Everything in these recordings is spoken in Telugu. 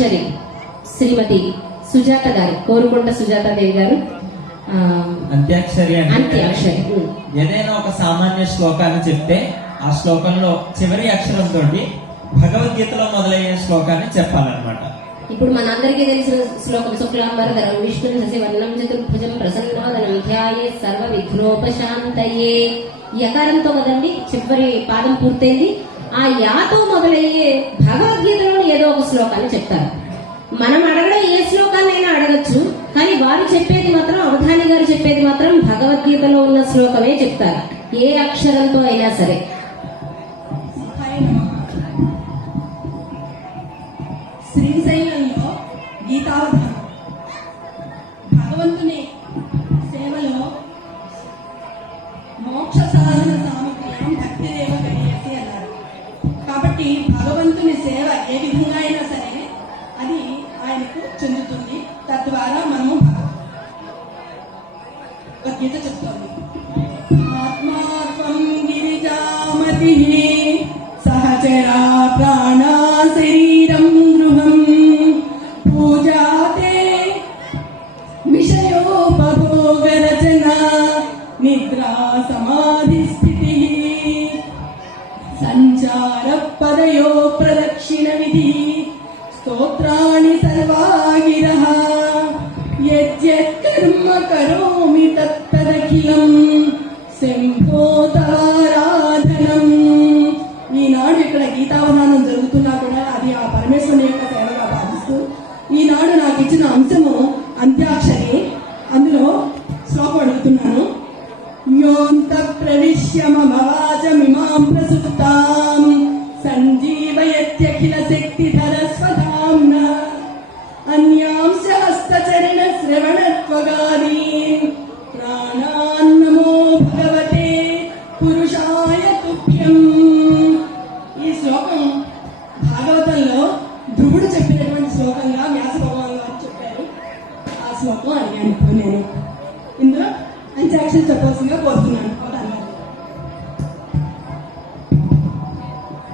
అంత్యాక్షరి శ్రీమతి సుజాత గారు కోరుకొండ సుజాత దేవి గారు. అంత్యాక్షరి. ఏదైనా ఒక సామాన్య శ్లోకాన్ని చెప్తే ఆ శ్లోకంలో చివరి అక్షరంతో భగవద్గీతలో మొదలయ్యే శ్లోకాన్ని చెప్పాలన్నమాట. ఇప్పుడు మనందరికీ తెలిసిన శ్లోకం శుక్లాంబరధరం విష్ణు శశివర్ణం చతుర్భుజం ప్రసన్నవదనం ధ్యాయే సర్వ విఘ్నోపశాంతయే యకారంతో కదండి చివరి పాదం పూర్తయింది. ఆ యాతో మొదలయ్యే భగవద్గీతలోని ఏదో ఒక శ్లోకాన్ని చెప్తారు. మనం అడగడం ఏ శ్లోకాన్నైనా అడగచ్చు కానీ వారు చెప్పేది మాత్రం అవధాని గారు చెప్పేది మాత్రం భగవద్గీతలో ఉన్న శ్లోకమే చెప్తారు. ఏ అక్షరంతో అయినా సరే. శ్రీశైలంలో గీతావధానం కాబట్టి భగవంతుని సేవ ఏ విధంగా అయినా సరే అది ఆయనకు చెందుతుంది. తద్వారా మనము భగవద్గీత చెప్తాము. ఆత్మాత్మం గిరిజామతి సహచరా ప్రాణా శరీరం గృహం పూజాతే విషయోపభోగరచన నిద్రా సమ సంచార పదయో ప్రదక్షిణ విధి. స్తోత్రాణి సర్వాగిరః యజ్జత్కర్మ కరోమి తత్తదఖిలం. శంభోతారాధనం ఈనాడు ఇక్కడ గీతావధానం జరుగుతున్నా కూడా అది ఆ పరమేశ్వరుని యొక్క సేవగా భావిస్తూ ఈనాడు నాకు ఇచ్చిన అంశము అంత్యాక్షరి. అందులో శ్లోకం అడుగుతున్నాను. యోంత ప్రవిశ్య మమ వాచమిమాం శ్రవణత్వగాదీన్ ప్రాణాన్నమో భగవతే పురుషాయ తుభ్యం ఈ శ్లోకం భాగవతంలో ధ్రువుడు చెప్పినటువంటి శ్లోకంగా వ్యాస భగవాన్ గారు చెప్పారు. ఆ శ్లోకం అడిగాను ఇప్పుడు నేను. ఇందులో అంత్యాక్షరి చెప్పాల్సిందిగా కోరుతున్నాను.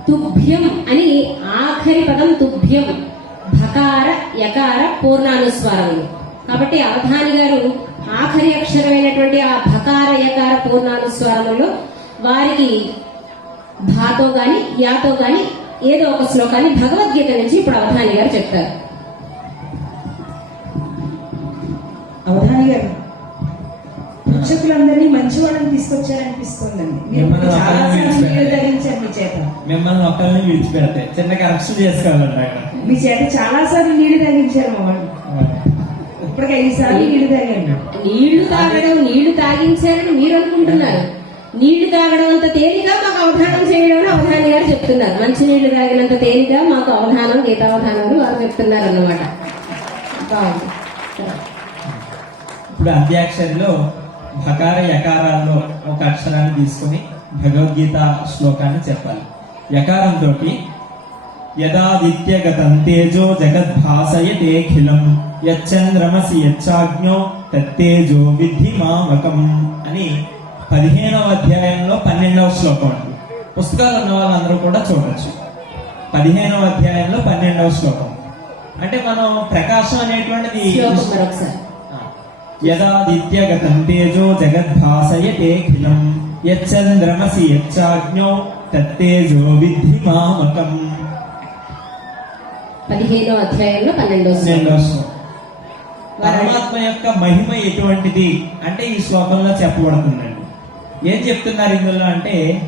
తుభ్యం అని ఆఖరి పదం తుభ్యం. భకార యకార పూర్ణానుస్వారములు. కాబట్టి అవధాని గారు ఆఖరి అక్షరమైనటువంటి ఆ భకార యకార పూర్ణానుస్వారములో వారికి భాతో గాని యాతో గాని ఏదో ఒక శ్లోకాన్ని భగవద్గీత నుంచి ఇప్పుడు అవధాని గారు చెప్తారు. అవధాని గారు ప్రేక్షకులందరినీ మంచి వాళ్ళని తీసుకొచ్చారనిపిస్తుందండి మిమ్మల్ని చాలా ఒకరిని సార్లు విడిచిపెట్టారు. నీళ్ళు ధరించారు మీ చేత. మిమ్మల్ని ఒక్కరిని విడిచిపెడతాయి చిన్న కరెక్షన్ చేసుకోవాలండి మీ చేత చాలా సార్లు నీళ్ళు ధరించారు మా వాళ్ళు. ఇప్పటికి నీళ్ళు తాగడం నీళ్ళు తాగించారని మీరు అనుకుంటున్నారు. నీళ్ళు తాగడం అంత తేలిగా మాకు అవధానం చేయడం అని అవధాని గారు చెప్తున్నారు. మంచి నీళ్ళు తాగినంత తేలిగా మాకు అవధానం గీతావధానాలు వారు చెప్తున్నారు అన్నమాట బాగుంది. ఇప్పుడు అంత్యాక్షరిలో భకార యకారాల్లో ఒక అక్షరాన్ని తీసుకుని భగవద్గీత శ్లోకాన్ని చెప్పాలి. యకారంతో యదాదిత్యగతం తేజో జగద్భాసయతేఖిలం యచ్చంద్రమసి యచ్చాజ్ఞో తత్తేజో విద్ధి మామకం అని పదిహేనవ అధ్యాయంలో పన్నెండవ శ్లోకం అండి. పుస్తకాలు ఉన్న వాళ్ళందరూ కూడా చూడొచ్చు. పదిహేనవ అధ్యాయంలో పన్నెండవ శ్లోకం. అంటే మనం ప్రకాశం అనేటువంటిది యదాదిత్యగతం తేజో జగద్భాసయతేఖిలం యచ్చంద్రమసి యచ్చాజ్ఞో తత్తేజో విద్ధి మామకం. పదిహేనో అధ్యాయంలో పన్నెండో పరమాత్మ యొక్క మహిమ ఎటువంటిది అంటే ఈ శ్లోకంలో చెప్పబడుతుందండి. ఏం చెప్తున్నారు ఇందులో అంటే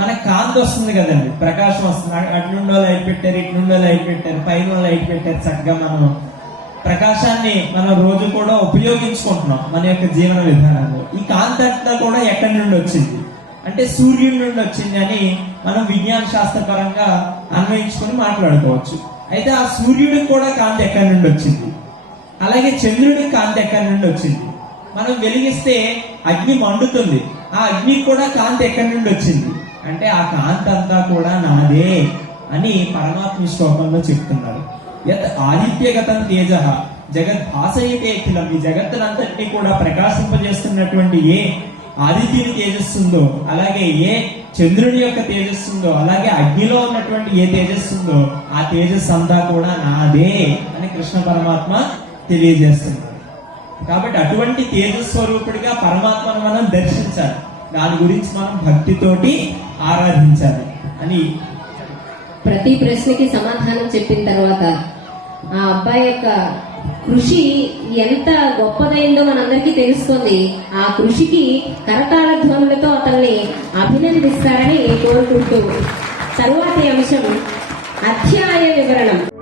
మన కాంతి వస్తుంది కదండి ప్రకాశం వస్తుంది. అటు- నుండో లైట్ పెట్టారు ఇటు నుండో లైట్ పెట్టారు పైన లైట్ పెట్టారు చక్కగా మనం ప్రకాశాన్ని మనం రోజు కూడా ఉపయోగించుకుంటున్నాం మన యొక్క జీవన విధానంలో. ఈ కాంతి అంతా కూడా ఎక్కడి నుండి వచ్చింది? అంటే సూర్యుడి నుండి వచ్చింది అని మనం విజ్ఞాన శాస్త్ర పరంగా అన్వయించుకొని మాట్లాడుకోవచ్చు. అయితే ఆ సూర్యుడికి కూడా కాంతి ఎక్కడి నుండి వచ్చింది? అలాగే చంద్రుడికి కాంతి ఎక్కడి నుండి వచ్చింది? మనం వెలిగిస్తే అగ్ని మండుతుంది. ఆ అగ్నికి కూడా కాంతి ఎక్కడి నుండి వచ్చింది? అంటే ఆ కాంతి అంతా కూడా నాదే అని పరమాత్మ శ్లోకంలో చెప్తున్నారు. యత్ ఆదిత్యగతం తేజ. జగత్ భాసయతే అఖిలం. ఈ జగత్తునంతటినీ కూడా ప్రకాశింపజేస్తున్నటువంటి ఏ ఆదిత్యుని తేజస్సుందో అలాగే ఏ చంద్రుని యొక్క తేజస్సు ఉందో అలాగే అగ్నిలో ఉన్నటువంటి ఏ తేజస్సు ఉందో ఆ తేజస్సు అంతా కూడా నాదే అని కృష్ణ పరమాత్మ తెలియజేస్తున్నారు కాబట్టి అటువంటి తేజస్వరూపుడిగా పరమాత్మను మనం దర్శించాలి. దాని గురించి మనం భక్తితోటి ఆరాధించాలి అని. ప్రతి ప్రశ్నకి సమాధానం చెప్పిన తర్వాత ఆ అబ్బాయి యొక్క కృషి ఎంత గొప్పదైందో మనందరికీ తెలుస్తుంది. ఆ కృషికి కరతాళ ధ్వనులతో అతన్ని అభినందిస్తారని కోరుకుంటూ. తరువాతి అంశం అధ్యాయ వివరణం.